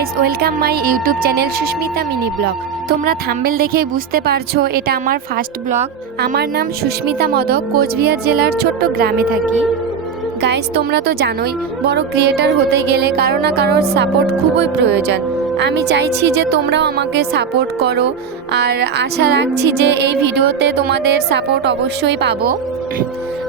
Guys, welcome my YouTube channel Sushmita mini vlog. তোমরা thumbnail দেখেই বুঝতে পারছো এটা আমার ফার্স্ট ব্লগ। আমার নাম সুস্মিতা মদক, কোচবিহার জেলার ছোট্ট গ্রামে থাকি। গাইস, তোমরা তো জানোই বড় ক্রিয়েটার হতে গেলে কারো না কারোর সাপোর্ট খুবই প্রয়োজন। আমি চাইছি যে তোমরাও আমাকে সাপোর্ট করো, আর আশা রাখছি যে এই ভিডিওতে তোমাদের সাপোর্ট অবশ্যই পাবো।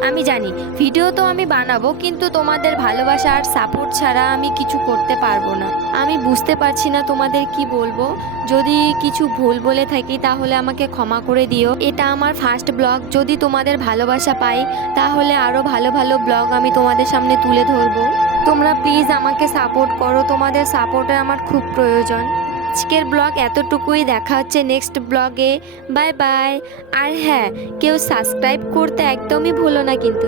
আমি জানি ভিডিও তো আমি বানাবো, কিন্তু তোমাদের ভালোবাসা আর সাপোর্ট ছাড়া আমি কিছু করতে পারবো না। আমি বুঝতে পারছি না তোমাদের কি বলবো। যদি কিছু ভুল বলে থাকি তাহলে আমাকে ক্ষমা করে দিও। এটা আমার ফার্স্ট ব্লগ, যদি তোমাদের ভালোবাসা পাই তাহলে আরও ভালো ভালো ব্লগ আমি তোমাদের সামনে তুলে ধরবো। তোমরা প্লিজ আমাকে সাপোর্ট করো, তোমাদের সাপোর্টের আমার খুব প্রয়োজন। আজকের ব্লগ এতটুকুই, দেখা হচ্ছে নেক্সট ব্লগে। Bye bye. আর হ্যাঁ, কেউ সাবস্ক্রাইব করতে একদমই ভুলো না কিন্তু।